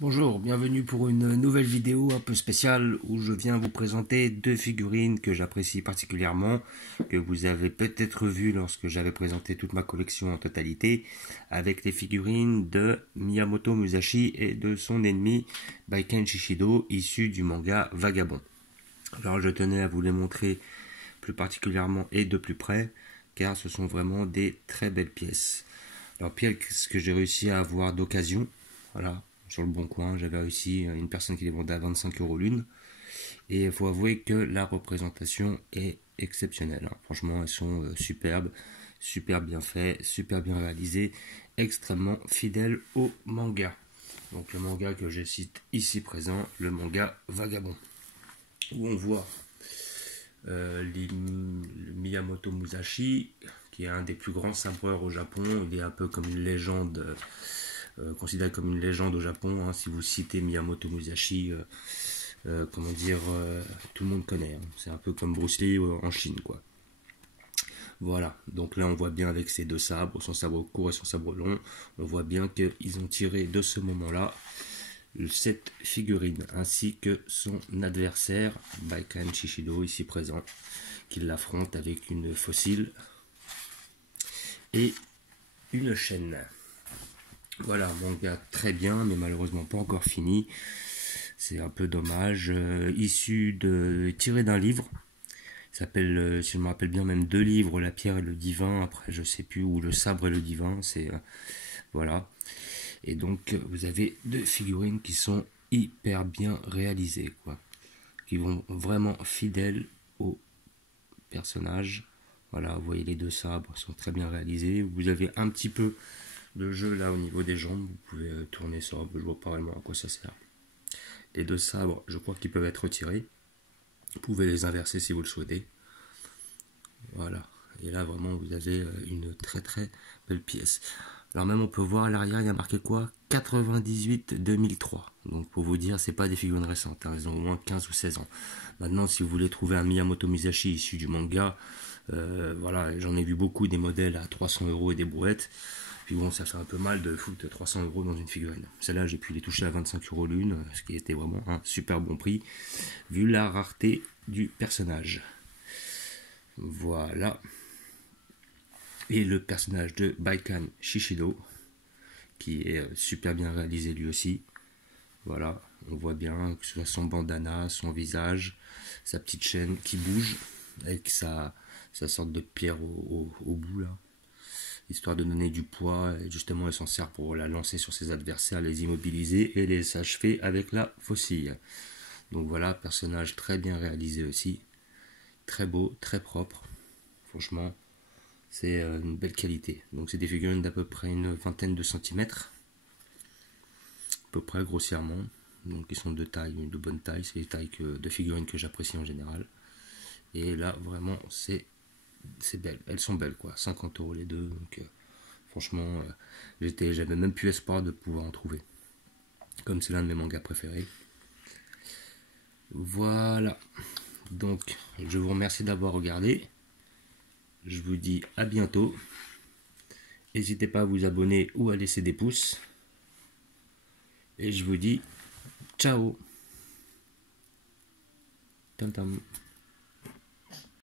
Bonjour, bienvenue pour une nouvelle vidéo un peu spéciale où je viens vous présenter deux figurines que j'apprécie particulièrement, que vous avez peut-être vu lorsque j'avais présenté toute ma collection en totalité, avec les figurines de Miyamoto Musashi et de son ennemi Baiken Shishido, issus du manga Vagabond. Alors je tenais à vous les montrer plus particulièrement et de plus près, car ce sont vraiment des très belles pièces. Alors pièces que j'ai réussi à avoir d'occasion, voilà, sur le bon coin, j'avais réussi, une personne qui les vendait à 25 € l'une, et il faut avouer que la représentation est exceptionnelle, hein. Franchement, elles sont superbes, super bien faites, super bien réalisées, extrêmement fidèles au manga. Donc le manga que je cite ici présent, le manga Vagabond, où on voit le Miyamoto Musashi, qui est un des plus grands sabreurs au Japon. Il est un peu comme une légende, considéré comme une légende au Japon, hein. Si vous citez Miyamoto Musashi, comment dire, tout le monde connaît, hein. C'est un peu comme Bruce Lee en Chine, quoi. Voilà, donc là on voit bien avec ses deux sabres, son sabre court et son sabre long, on voit bien qu'ils ont tiré de ce moment-là cette figurine, ainsi que son adversaire, Baiken Shishido, ici présent, qui l'affronte avec une fossile et une chaîne. Voilà, manga très bien, mais malheureusement pas encore fini. C'est un peu dommage. Tiré d'un livre. Il s'appelle, si je me rappelle bien, même deux livres, La pierre et le divin. Après, je sais plus, ou Le sabre et le divin. Voilà. Et donc, vous avez deux figurines qui sont hyper bien réalisées, quoi. Qui vont vraiment fidèles au personnage. Voilà, vous voyez les deux sabres sont très bien réalisés. Vous avez un petit peu de jeu là au niveau des jambes. Vous pouvez tourner ça. Je vois pas vraiment à quoi ça sert. Les deux sabres, je crois qu'ils peuvent être retirés. Vous pouvez les inverser si vous le souhaitez. Voilà. Et là, vraiment, vous avez une très très belle pièce. Alors même, on peut voir à l'arrière, il y a marqué quoi? 98-2003. Donc pour vous dire, c'est pas des figurines récentes, hein. Elles ont au moins 15 ou 16 ans. Maintenant, si vous voulez trouver un Miyamoto Musashi issu du manga, voilà, j'en ai vu beaucoup des modèles à 300 € et des brouettes. Puis bon, ça fait un peu mal de foutre 300 € dans une figurine. Celle-là, j'ai pu les toucher à 25 € l'une, ce qui était vraiment un super bon prix, vu la rareté du personnage. Voilà. Et le personnage de Baiken Shishido, qui est super bien réalisé lui aussi. Voilà, on voit bien que ce soit son bandana, son visage, sa petite chaîne qui bouge, avec sa sorte de pierre au bout là, histoire de donner du poids. Et justement, elle s'en sert pour la lancer sur ses adversaires, les immobiliser et les achever avec la faucille. Donc voilà, personnage très bien réalisé aussi, très beau, très propre. Franchement, c'est une belle qualité. Donc c'est des figurines d'à peu près une vingtaine de centimètres, à peu près grossièrement. Donc ils sont de taille, de bonne taille. C'est les tailles de figurines que j'apprécie en général. Et là vraiment c'est belle. Elles sont belles quoi. 50 € les deux. Donc franchement, j'avais même plus espoir de pouvoir en trouver. Comme c'est l'un de mes mangas préférés. Voilà. Donc je vous remercie d'avoir regardé. Je vous dis à bientôt. N'hésitez pas à vous abonner ou à laisser des pouces. Et je vous dis ciao. Tam tam.